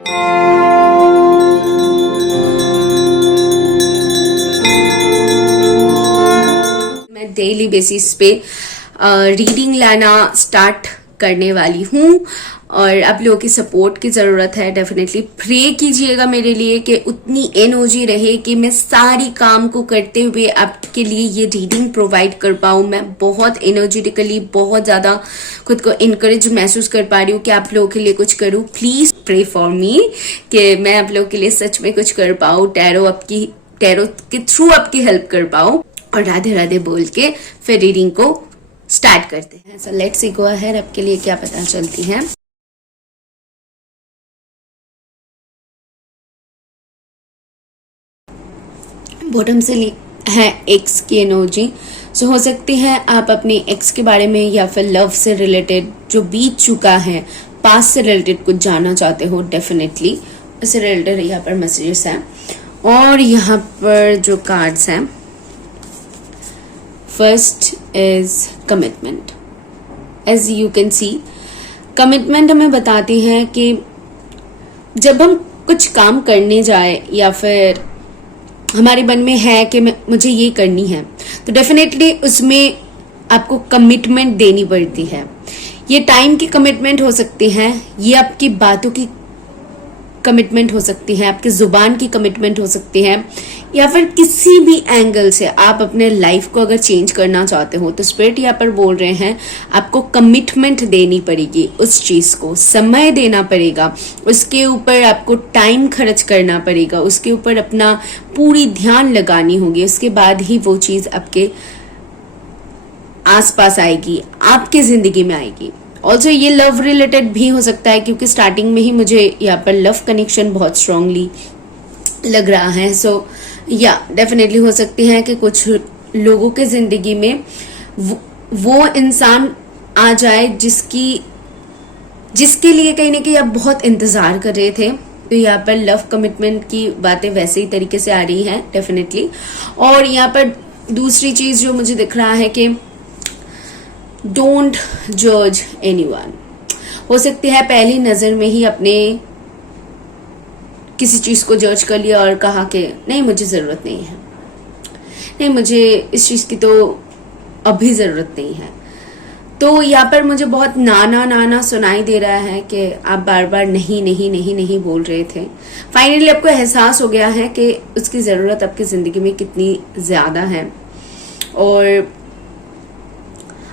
मैं daily basis पे reading लाना स्टार्ट करने वाली हूँ और आप लोगों की सपोर्ट की ज़रूरत है। डेफिनेटली प्रे कीजिएगा मेरे लिए कि उतनी एनर्जी रहे कि मैं सारी काम को करते हुए आपके लिए ये रीडिंग प्रोवाइड कर पाऊँ। मैं बहुत एनर्जेटिकली बहुत ज़्यादा खुद को इनकरेज महसूस कर पा रही हूँ कि आप लोगों के लिए कुछ करूँ। प्लीज़ प्रे फॉर मी कि मैं आप लोगों के लिए सच में कुछ कर पाऊँ, टैरो के थ्रू आपकी हेल्प कर पाऊँ। और राधे राधे बोल के फिर रीडिंग को स्टार्ट करते हैं। So let's see go ahead, आपके लिए क्या पता चलती है। बॉटम से है एक्स की एनर्जी। सो हो सकती है आप अपने एक्स के बारे में या फिर लव से रिलेटेड जो बीत चुका है, पास्ट से रिलेटेड कुछ जानना चाहते हो। डेफिनेटली उससे रिलेटेड यहाँ पर मैसेजेस हैं। और यहाँ पर जो कार्ड्स हैं, first is commitment. As you can see, commitment हमें बताती है कि जब हम कुछ काम करने जाए या फिर हमारे मन में है कि मुझे ये करनी है, तो डेफिनेटली उसमें आपको कमिटमेंट देनी पड़ती है। ये टाइम की कमिटमेंट हो सकती है, ये आपकी बातों की कमिटमेंट हो सकती है, आपकी जुबान की कमिटमेंट हो सकती है, या फिर किसी भी एंगल से आप अपने लाइफ को अगर चेंज करना चाहते हो तो स्पिरिट यहाँ पर बोल रहे हैं आपको कमिटमेंट देनी पड़ेगी। उस चीज को समय देना पड़ेगा, उसके ऊपर आपको टाइम खर्च करना पड़ेगा, उसके ऊपर अपना पूरी ध्यान लगानी होगी। उसके बाद ही वो चीज आपके आसपास आएगी, आपके जिंदगी में आएगी। ऑल्सो ये लव रिलेटेड भी हो सकता है, क्योंकि स्टार्टिंग में ही मुझे यहाँ पर लव कनेक्शन बहुत स्ट्रांगली लग रहा है। सो या डेफिनेटली हो सकती है कि कुछ लोगों के जिंदगी में वो इंसान आ जाए जिसके लिए कहीं ना कहीं आप बहुत इंतजार कर रहे थे। तो यहाँ पर लव कमिटमेंट की बातें वैसे ही तरीके से आ रही हैं डेफिनेटली। और यहाँ पर दूसरी चीज जो मुझे दिख रहा है कि डोंट जज एनीवन। हो सकती है पहली नजर में ही अपने किसी चीज को जज कर लिया और कहा कि नहीं मुझे जरूरत नहीं है, नहीं मुझे इस चीज की तो अभी जरूरत नहीं है। तो यहाँ पर मुझे बहुत नाना सुनाई दे रहा है कि आप बार बार नहीं नहीं नहीं नहीं बोल रहे थे। फाइनली आपको एहसास हो गया है कि उसकी जरूरत आपकी जिंदगी में कितनी ज्यादा है। और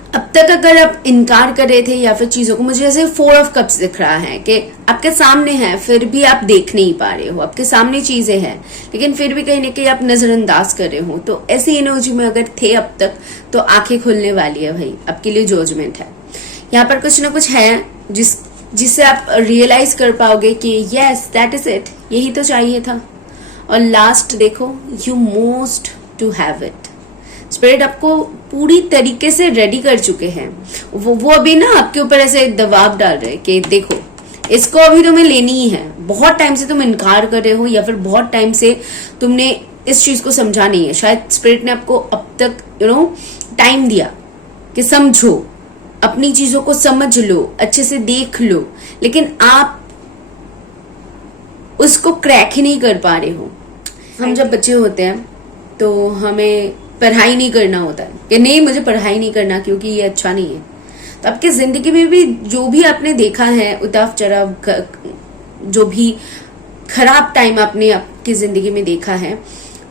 अब तक अगर आप इनकार कर रहे थे या फिर चीजों को, मुझे ऐसे 4 ऑफ कप्स दिख रहा है कि आपके सामने है फिर भी आप देख नहीं पा रहे हो, आपके सामने चीजें हैं लेकिन फिर भी कहीं ना कहीं आप नजरअंदाज कर रहे हो। तो ऐसी एनर्जी में अगर थे अब तक, तो आंखें खुलने वाली है भाई, आपके लिए जजमेंट है। यहाँ पर कुछ ना कुछ है जिससे आप रियलाइज कर पाओगे कि यस दैट इज इट, यही तो चाहिए था। और लास्ट देखो, you most to have it. Spirit आपको पूरी तरीके से रेडी कर चुके हैं। वो अभी ना आपके ऊपर ऐसे दबाव डाल रहे हैं कि देखो इसको अभी तुम्हें लेनी ही है। बहुत टाइम से तुम इनकार कर रहे हो या फिर बहुत टाइम से तुमने इस चीज को समझा नहीं है। शायद स्पिरिट ने आपको अब तक टाइम दिया कि समझो, अपनी चीजों को समझ लो, अच्छे से देख लो, लेकिन आप उसको क्रैक ही नहीं कर पा रहे हो। हम जब बच्चे होते हैं तो हमें पढ़ाई नहीं करना होता है कि नहीं मुझे पढ़ाई नहीं करना क्योंकि ये अच्छा नहीं है। तो आपकी जिंदगी में भी जो भी आपने देखा है, उतार चढ़ाव, जो भी खराब टाइम आपने आपकी जिंदगी में देखा है,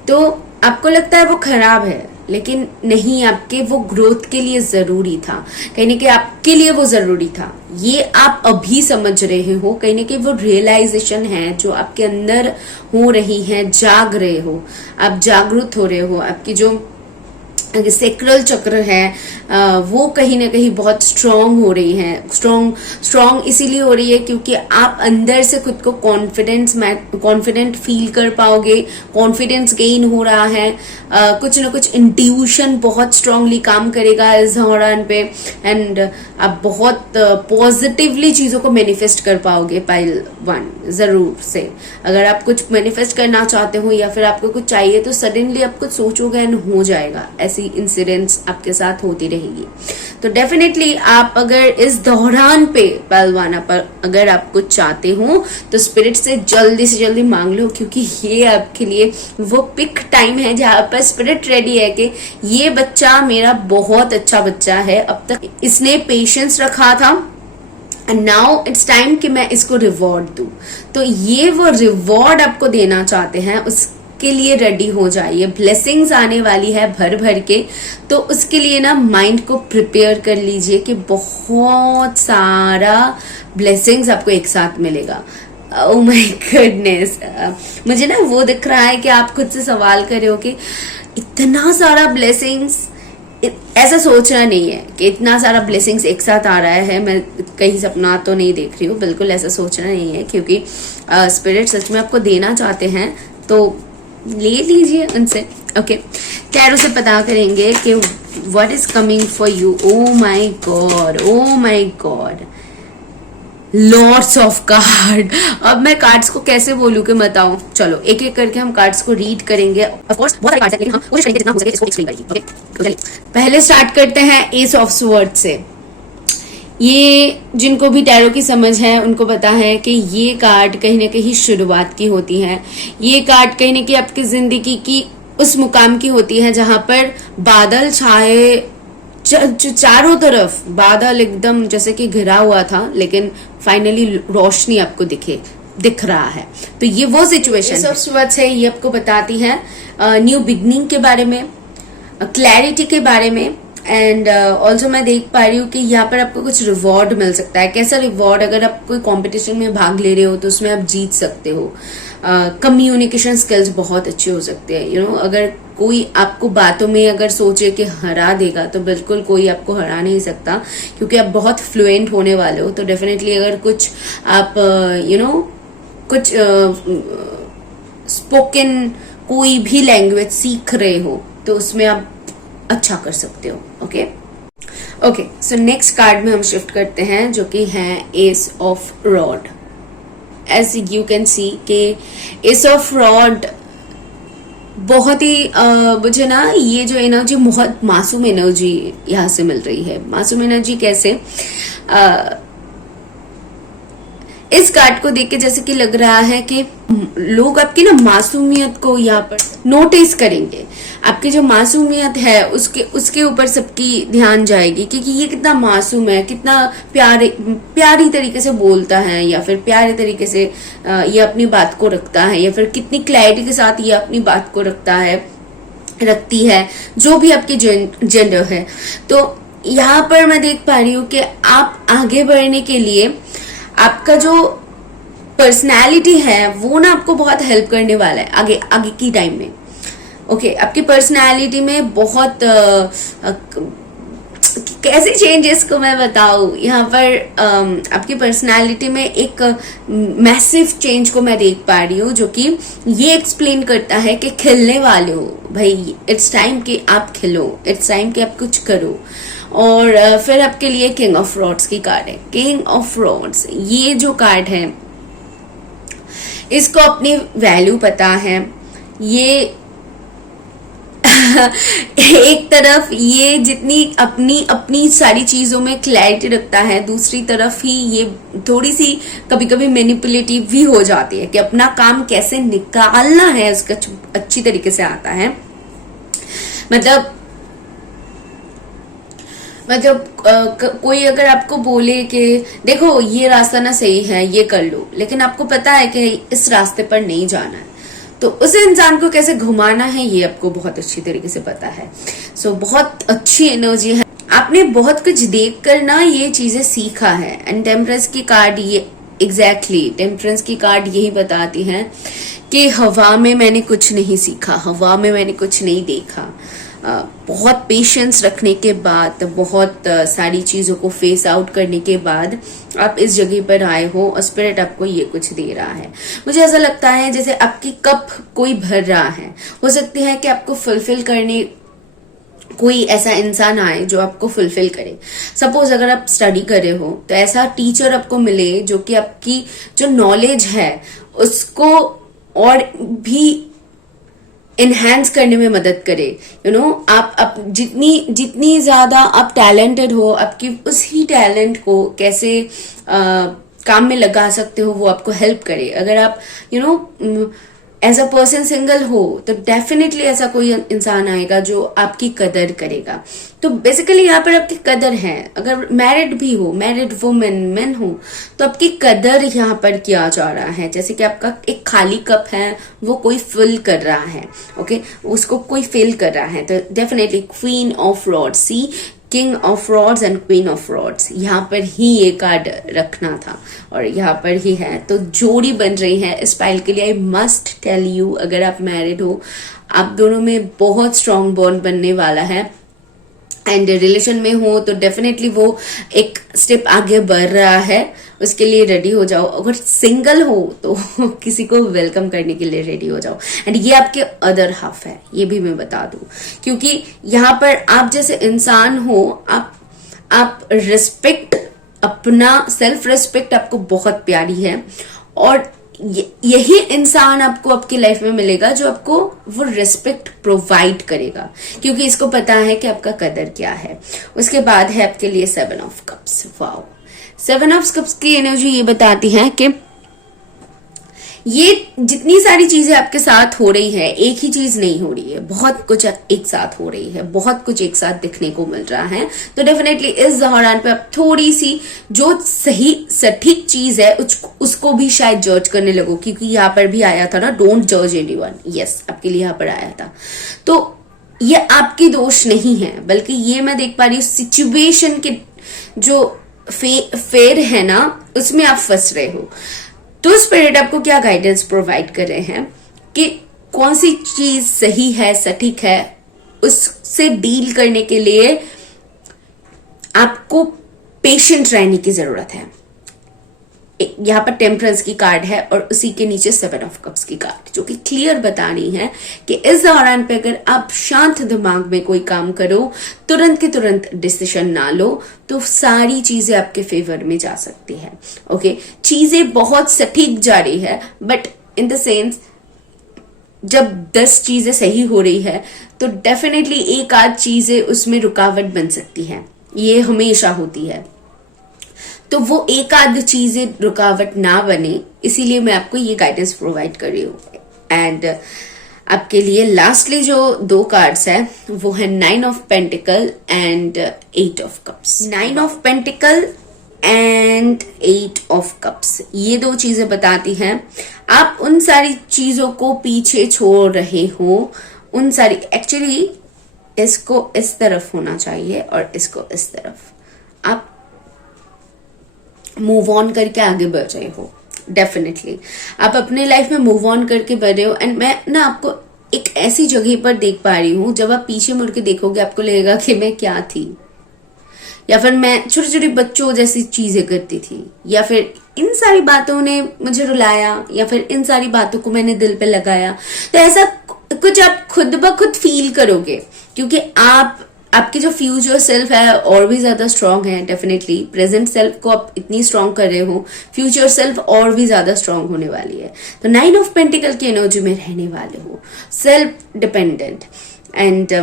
तो आपको लगता है वो खराब है, लेकिन नहीं, आपके वो ग्रोथ के लिए जरूरी था। कहीं ना कहीं आपके लिए वो जरूरी था। ये आप अभी समझ रहे हो, कहीं ना कहीं वो रियलाइजेशन है जो आपके अंदर हो रही है, जाग रहे हो, आप जागरूक हो रहे हो। आपकी जो सेक्रल चक्र है वो कहीं ना कहीं बहुत स्ट्रांग हो रही है। स्ट्रांग इसीलिए हो रही है क्योंकि आप अंदर से खुद को कॉन्फिडेंट फील कर पाओगे, कॉन्फिडेंस गेन हो रहा है। कुछ ना कुछ इंट्यूशन बहुत स्ट्रांगली काम करेगा इस दौरान पे, एंड आप बहुत पॉजिटिवली चीजों को मैनिफेस्ट कर पाओगे। पाइल 1 जरूर से अगर आप कुछ मैनिफेस्ट करना चाहते हो या फिर आपको कुछ चाहिए तो सडनली आप कुछ सोचोगे एंड हो जाएगा। ऐसे ऐसी इंसिडेंट्स आपके साथ होती रहेगी। तो डेफिनेटली आप अगर इस दौरान पे पहलवाना पर अगर आप कुछ चाहते हो तो स्पिरिट से जल्दी मांग लो, क्योंकि ये आपके लिए वो पिक टाइम है जहां पर स्पिरिट रेडी है कि ये बच्चा मेरा बहुत अच्छा बच्चा है, अब तक इसने पेशेंस रखा था एंड नाउ इट्स टाइम कि मैं इसको रिवॉर्ड दूं। तो ये वो रिवॉर्ड आपको देना चाहते हैं, उसके लिए रेडी हो जाइए। ब्लेसिंग्स आने वाली है भर भर के, तो उसके लिए ना माइंड को प्रिपेयर कर लीजिए कि बहुत सारा ब्लेसिंग्स आपको एक साथ मिलेगा। ओह माय गुडनेस, मुझे ना वो दिख रहा है कि आप खुद से सवाल कर रहे हो कि इतना सारा ब्लेसिंग्स, ऐसा सोचना नहीं है कि इतना सारा ब्लेसिंग्स एक साथ आ रहा है, मैं कहीं सपना तो नहीं देख रही हूँ, बिल्कुल ऐसा सोचना नहीं है, क्योंकि स्पिरिट सच में आपको देना चाहते हैं तो ले लीजिए उनसे। ओके, टैरो से पता करेंगे कि what is coming for you. Oh my god, oh my god, lords of card. अब मैं कार्ड्स को कैसे बोलूं कि बताऊं, चलो एक एक करके हम कार्ड्स को रीड करेंगे। ऑफ कोर्स बहुत सारे कार्ड्स हैं, लेकिन हम कोशिश करेंगे जितना हो सके इसको एक्सप्लेन करेंगे। ओके, तो चलिए पहले स्टार्ट करते हैं एस ऑफ स्वॉर्ड से। ये जिनको भी टैरो की समझ है उनको पता है कि ये कार्ड कहीं ना कहीं शुरुआत की होती है। ये कार्ड कहीं ना कहीं आपकी जिंदगी की उस मुकाम की होती है जहां पर बादल छाए, चारों तरफ बादल एकदम जैसे कि घिरा हुआ था, लेकिन फाइनली रोशनी आपको दिख रहा है। तो ये वो सिचुएशन है, ये आपको बताती है न्यू बिगनिंग के बारे में, क्लैरिटी के बारे में। एंड ऑल्सो मैं देख पा रही हूँ कि यहाँ पर आपको कुछ रिवॉर्ड मिल सकता है। कैसा रिवॉर्ड? अगर आप कोई कंपटीशन में भाग ले रहे हो तो उसमें आप जीत सकते हो। कम्युनिकेशन स्किल्स बहुत अच्छे हो सकते हैं। अगर कोई आपको बातों में अगर सोचे कि हरा देगा तो बिल्कुल कोई आपको हरा नहीं सकता, क्योंकि आप बहुत फ्लुएंट होने वाले हो। तो डेफिनेटली अगर कुछ आप कुछ स्पोकन कोई भी लैंग्वेज सीख रहे हो तो उसमें आप अच्छा कर सकते हो। ओके, सो नेक्स्ट कार्ड में हम शिफ्ट करते हैं जो कि है ace of rod. As you can see के एस ऑफ रॉड बहुत ही मुझे ना ये जो एनर्जी बहुत मासूम एनर्जी यहाँ से मिल रही है। मासूम एनर्जी कैसे? इस कार्ड को देख के जैसे कि लग रहा है कि लोग आपकी ना मासूमियत को यहाँ पर नोटिस करेंगे। आपकी जो मासूमियत है उसके ऊपर सबकी ध्यान जाएगी, क्योंकि ये कितना मासूम है, कितना प्यारी तरीके से बोलता है, या फिर प्यारे तरीके से ये अपनी बात को रखता है, या फिर कितनी क्लैरिटी के साथ ये अपनी बात को रखती है, जो भी आपकी जेंडर है। तो यहाँ पर मैं देख पा रही हूँ कि आप आगे बढ़ने के लिए आपका जो पर्सनैलिटी है वो ना आपको बहुत हेल्प करने वाला है आगे की टाइम में। ओके, आपकी पर्सनैलिटी में बहुत कैसे चेंजेस को मैं बताऊं, यहाँ पर आपकी पर्सनैलिटी में एक मैसिव चेंज को मैं देख पा रही हूँ, जो कि ये एक्सप्लेन करता है कि खिलने वाले हो भाई, इट्स टाइम कि आप खिलो, इट्स टाइम कि आप कुछ करो। और फिर आपके लिए किंग ऑफ रॉड्स की कार्ड है। किंग ऑफ रॉड्स, ये जो कार्ड है इसको अपनी वैल्यू पता है। ये एक तरफ ये जितनी अपनी सारी चीजों में क्लैरिटी रखता है, दूसरी तरफ ही ये थोड़ी सी कभी कभी मैनिपुलेटिव भी हो जाती है कि अपना काम कैसे निकालना है उसका अच्छी तरीके से आता है। मतलब कोई अगर आपको बोले कि देखो ये रास्ता ना सही है, ये कर लो, लेकिन आपको पता है कि इस रास्ते पर नहीं जाना है, तो उस इंसान को कैसे घुमाना है ये आपको बहुत अच्छी तरीके से पता है। सो बहुत अच्छी एनर्जी है। आपने बहुत कुछ देख कर ना ये चीजें सीखा है। एंड टेम्परेंस की कार्ड ये एग्जैक्टली टेम्परेंस की कार्ड यही बताती है कि हवा में मैंने कुछ नहीं सीखा, हवा में मैंने कुछ नहीं देखा। बहुत पेशेंस रखने के बाद, बहुत सारी चीजों को फेस आउट करने के बाद आप इस जगह पर आए हो और स्पिरिट आपको ये कुछ दे रहा है। मुझे ऐसा लगता है जैसे आपकी कप कोई भर रहा है। हो सकती है कि आपको फुलफिल करने कोई ऐसा इंसान आए जो आपको फुलफिल करे। सपोज अगर आप स्टडी कर रहे हो तो ऐसा टीचर आपको मिले जो कि आपकी जो नॉलेज है उसको और भी इनहेंस करने में मदद करे। आप जितनी ज्यादा आप टैलेंटेड हो, आपकी उसी टैलेंट को कैसे काम में लगा सकते हो वो आपको हेल्प करे। अगर आप एज अ पर्सन सिंगल हो तो डेफिनेटली ऐसा कोई इंसान आएगा जो आपकी कदर करेगा। तो बेसिकली यहाँ पर आपकी कदर है। अगर मैरिड भी हो, मैरिड वुमेन मेन हो, तो आपकी कदर यहाँ पर किया जा रहा है। जैसे कि आपका एक खाली कप है, वो कोई फिल कर रहा है, ओके, उसको कोई फिल कर रहा है। तो definitely queen of rods, see king of rods and queen of rods, यहाँ पर ही ये कार्ड रखना था और यहाँ पर ही है। तो जोड़ी बन रही है इस पाइल के लिए। आई मस्ट टेल यू, अगर आप मैरिड हो, आप दोनों में बहुत स्ट्रॉन्ग बॉन्ड बनने वाला है। एंड रिलेशन में हो तो डेफिनेटली वो एक स्टेप आगे बढ़ रहा है, उसके लिए रेडी हो जाओ। अगर सिंगल हो तो किसी को वेलकम करने के लिए रेडी हो जाओ। एंड ये आपके अदर हाफ है, ये भी मैं बता दूं, क्योंकि यहाँ पर आप जैसे इंसान हो, आप रिस्पेक्ट, अपना सेल्फ रिस्पेक्ट आपको बहुत प्यारी है। और यही इंसान आपको आपकी लाइफ में मिलेगा जो आपको वो रिस्पेक्ट प्रोवाइड करेगा, क्योंकि इसको पता है कि आपका कदर क्या है। उसके बाद है आपके लिए 7 of cups. Wow, 7 of cups की एनर्जी ये बताती है कि ये जितनी सारी चीजें आपके साथ हो रही है, एक ही चीज नहीं हो रही है, बहुत कुछ एक साथ हो रही है, बहुत कुछ एक साथ दिखने को मिल रहा है। तो डेफिनेटली इस दौरान पे आप थोड़ी सी जो सही सटीक चीज है उसको भी शायद जज करने लगो, क्योंकि यहाँ पर भी आया था ना, डोंट जज एनीवन। यस, आपके लिए यहाँ पर आया था। तो ये आपकी दोष नहीं है, बल्कि ये मैं देख पा रही हूँ सिचुएशन के जो फेर है ना, उसमें आप फंस रहे हो। तो स्पिरिट आपको क्या गाइडेंस प्रोवाइड कर रहे हैं कि कौन सी चीज सही है, सटीक है, उससे डील करने के लिए आपको पेशेंट रहने की जरूरत है। यहाँ पर टेम्परेंस की कार्ड है और उसी के नीचे 7 ऑफ कप्स की कार्ड, जो कि क्लियर बता रही है कि इस दौरान पे अगर आप शांत दिमाग में कोई काम करो, तुरंत के तुरंत डिसीजन ना लो, तो सारी चीजें आपके फेवर में जा सकती है। ओके, चीजें बहुत सटीक जा रही है, बट इन द सेंस जब 10 चीजें सही हो रही है तो डेफिनेटली एक आध चीजें उसमें रुकावट बन सकती है, ये हमेशा होती है। तो वो एक आध चीजें रुकावट ना बने, इसीलिए मैं आपको ये गाइडेंस प्रोवाइड कर रही हूँ। एंड आपके लिए लास्टली जो 2 कार्ड्स है वो है 9 of pentacle and 8 of cups. 9 of pentacle and 8 of cups, ये 2 चीजें बताती हैं आप उन सारी चीजों को पीछे छोड़ रहे हो। उन सारी, एक्चुअली इसको इस तरफ होना चाहिए और इसको इस तरफ, आप मूव ऑन करके आगे बढ़ रहे हो। डेफिनेटली आप अपने लाइफ में मूव ऑन करके बढ़ रहे हो। एंड मैं ना आपको एक ऐसी जगह पर देख पा रही हूँ, जब आप पीछे मुड़ के देखोगे आपको लगेगा कि मैं क्या थी, या फिर मैं छोटे छोटे बच्चों जैसी चीजें करती थी, या फिर इन सारी बातों ने मुझे रुलाया, या फिर इन सारी बातों को मैंने दिल पे लगाया। तो ऐसा कुछ आप खुद ब खुद फील करोगे, क्योंकि आपकी जो फ्यूचर सेल्फ है और भी ज्यादा स्ट्रांग है। डेफिनेटली प्रेजेंट सेल्फ को आप इतनी स्ट्रांग कर रहे हो, फ्यूचर सेल्फ और भी ज्यादा स्ट्रांग होने वाली है। तो 9 ऑफ पेंटिकल की एनर्जी में रहने वाले हो, सेल्फ डिपेंडेंट एंड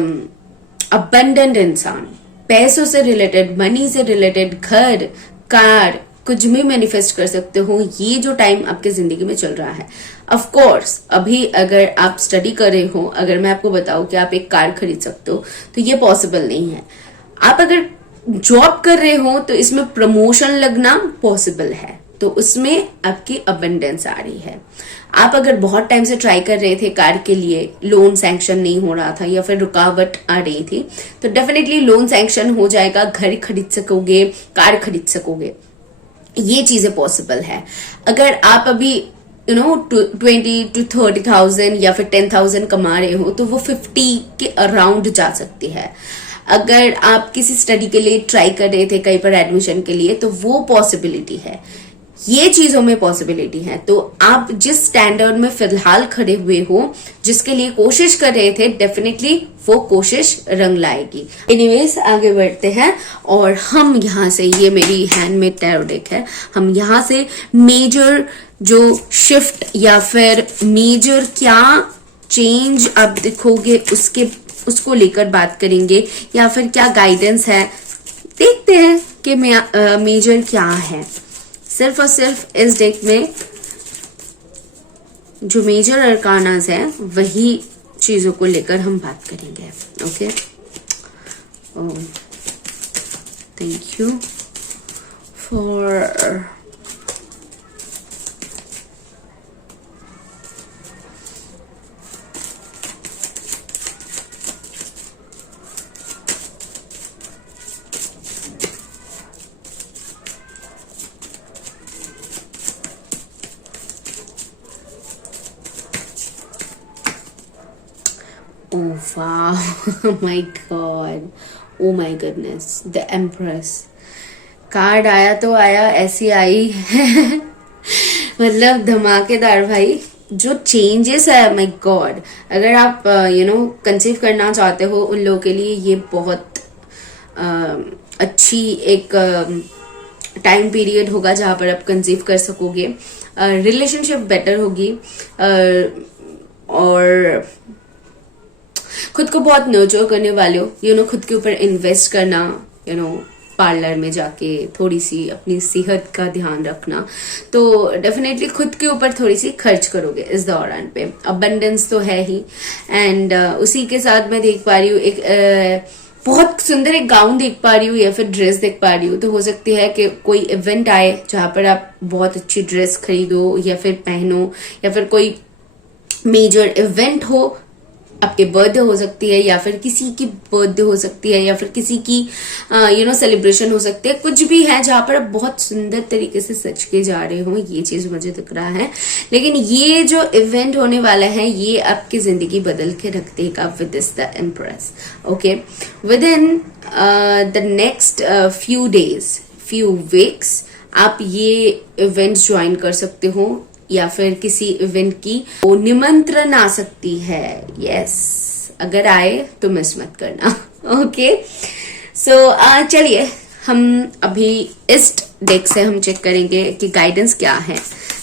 अबंडेंट इंसान, पैसों से रिलेटेड, मनी से रिलेटेड, घर, कार, कुछ भी मैनिफेस्ट कर सकते हो। ये जो टाइम आपके जिंदगी में चल रहा है, ऑफ कोर्स अभी अगर आप स्टडी कर रहे हो, अगर मैं आपको बताऊं कि आप एक कार खरीद सकते हो, तो ये पॉसिबल नहीं है। आप अगर जॉब कर रहे हो तो इसमें प्रमोशन लगना पॉसिबल है, तो उसमें आपकी अबंडेंस आ रही है। आप अगर बहुत टाइम से ट्राई कर रहे थे कार के लिए, लोन सैंक्शन नहीं हो रहा था या फिर रुकावट आ रही थी, तो डेफिनेटली लोन सैंक्शन हो जाएगा, घर खरीद सकोगे, कार खरीद सकोगे। ये चीजें पॉसिबल है। अगर आप अभी 20 to 30,000 या फिर 10,000 कमा रहे हो, तो वो 50 के अराउंड जा सकती है। अगर आप किसी स्टडी के लिए ट्राई कर रहे थे कहीं पर एडमिशन के लिए, तो वो पॉसिबिलिटी है। ये चीजों में पॉसिबिलिटी है। तो आप जिस स्टैंडर्ड में फिलहाल खड़े हुए हो, जिसके लिए कोशिश कर रहे थे, डेफिनेटली वो कोशिश रंग लाएगी। एनीवेज आगे बढ़ते हैं और हम यहाँ से, ये मेरी हैंड में टैरो डेक है, हम यहाँ से मेजर जो शिफ्ट या फिर मेजर क्या चेंज आप दिखोगे उसको लेकर बात करेंगे, या फिर क्या गाइडेंस है, देखते हैं कि मेजर क्या है। सिर्फ और सिर्फ इस डेक में जो मेजर अरकानास है वही चीजों को लेकर हम बात करेंगे। Okay, thank you for Oh wow, oh my god, oh my goodness, the Empress card आया तो आया, ऐसी आई है मतलब धमाकेदार भाई। जो चेंजेस है, माय गॉड, अगर आप कंसीव करना चाहते हो उन लोगों के लिए ये बहुत अच्छी एक टाइम पीरियड होगा जहां पर आप कंसीव कर सकोगे। रिलेशनशिप बेटर होगी, और खुद को बहुत नर्चर करने वाले हो, खुद के ऊपर इन्वेस्ट करना, पार्लर में जाके थोड़ी सी अपनी सेहत का ध्यान रखना, तो डेफिनेटली खुद के ऊपर थोड़ी सी खर्च करोगे इस दौरान पे। अबंडेंस तो है ही, एंड उसी के साथ मैं देख पा रही हूँ एक बहुत सुंदर एक गाउन देख पा रही हूँ, या फिर ड्रेस देख पा रही हूँ। तो हो सकती है कि कोई इवेंट आए जहां पर आप बहुत अच्छी ड्रेस खरीदो या फिर पहनो, या फिर कोई मेजर इवेंट हो, आपके बर्थडे हो सकती है, या फिर किसी की बर्थडे हो सकती है, या फिर किसी की सेलिब्रेशन हो सकती है, कुछ भी है जहां पर आप बहुत सुंदर तरीके से सज के जा रहे हो, ये चीज मुझे दिख रहा है। लेकिन ये जो इवेंट होने वाला है ये आपकी जिंदगी बदल के रख देगा with this the empress. Okay, with in the next few days, few weeks आप ये इवेंट ज्वाइन कर सकते हो, या फिर किसी इवेंट की निमंत्रण आ सकती है। यस, अगर आए तो मिस मत करना। ओके, सो चलिए हम अभी इस डेक से हम चेक करेंगे कि गाइडेंस क्या है,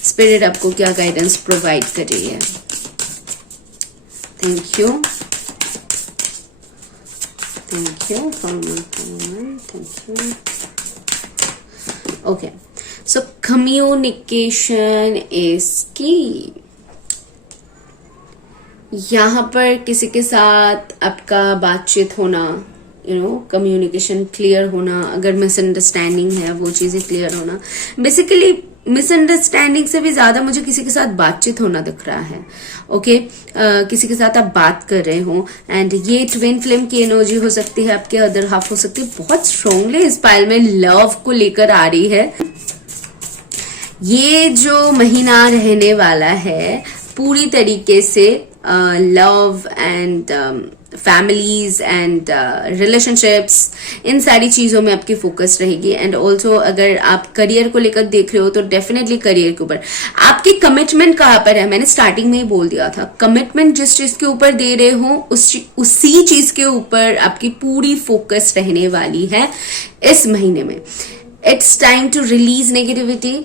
स्पिरिट आपको क्या गाइडेंस प्रोवाइड कर रही है। Thank you, thank you, thank you. Okay, so communication is key। यहाँ पर किसी के साथ आपका बातचीत होना, कम्युनिकेशन क्लियर होना, अगर मिसअंडरस्टैंडिंग है वो चीजें क्लियर होना। बेसिकली मिसअंडरस्टैंडिंग से भी ज्यादा मुझे किसी के साथ बातचीत होना दिख रहा है। ओके, किसी के साथ आप बात कर रहे हो, एंड ये ट्विन फ्लेम की एनर्जी हो सकती है, आपके अदर हाफ हो सकती है, बहुत स्ट्रांगली इस पाइल में लव को लेकर आ रही है। ये जो महीना रहने वाला है पूरी तरीके से love and families and relationships, इन सारी चीजों में आपकी फोकस रहेगी। एंड ऑल्सो अगर आप करियर को लेकर देख रहे हो तो डेफिनेटली करियर के ऊपर आपकी कमिटमेंट कहाँ पर है। मैंने स्टार्टिंग में ही बोल दिया था, कमिटमेंट जिस चीज के ऊपर दे रहे हो उसी चीज के ऊपर आपकी पूरी फोकस रहने वाली है इस महीने में। It's time to release negativity.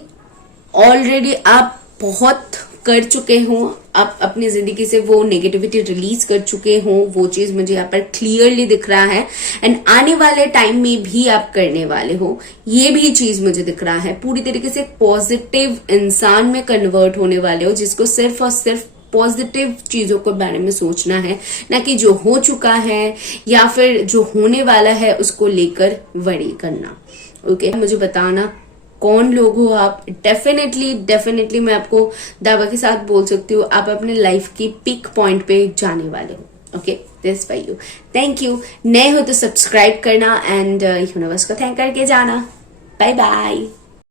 Already आप बहुत कर चुके हो, आप अपनी जिंदगी से वो नेगेटिविटी रिलीज कर चुके हो, वो चीज मुझे यहाँ पर क्लियरली दिख रहा है। एंड आने वाले टाइम में भी आप करने वाले हो, ये भी चीज मुझे दिख रहा है। पूरी तरीके से पॉजिटिव इंसान में कन्वर्ट होने वाले हो, जिसको सिर्फ और सिर्फ पॉजिटिव चीजों के बारे में सोचना है, ना कि जो हो चुका है या फिर जो होने वाला है उसको लेकर वरी करना। ओके, मुझे बताना कौन लोग हो आप। डेफिनेटली मैं आपको दावा के साथ बोल सकती हूँ, आप अपने लाइफ की पीक पॉइंट पे जाने वाले हो। Okay, this by you, thank you. नए हो तो सब्सक्राइब करना एंड यूनिवर्स को थैंक करके जाना। Bye bye.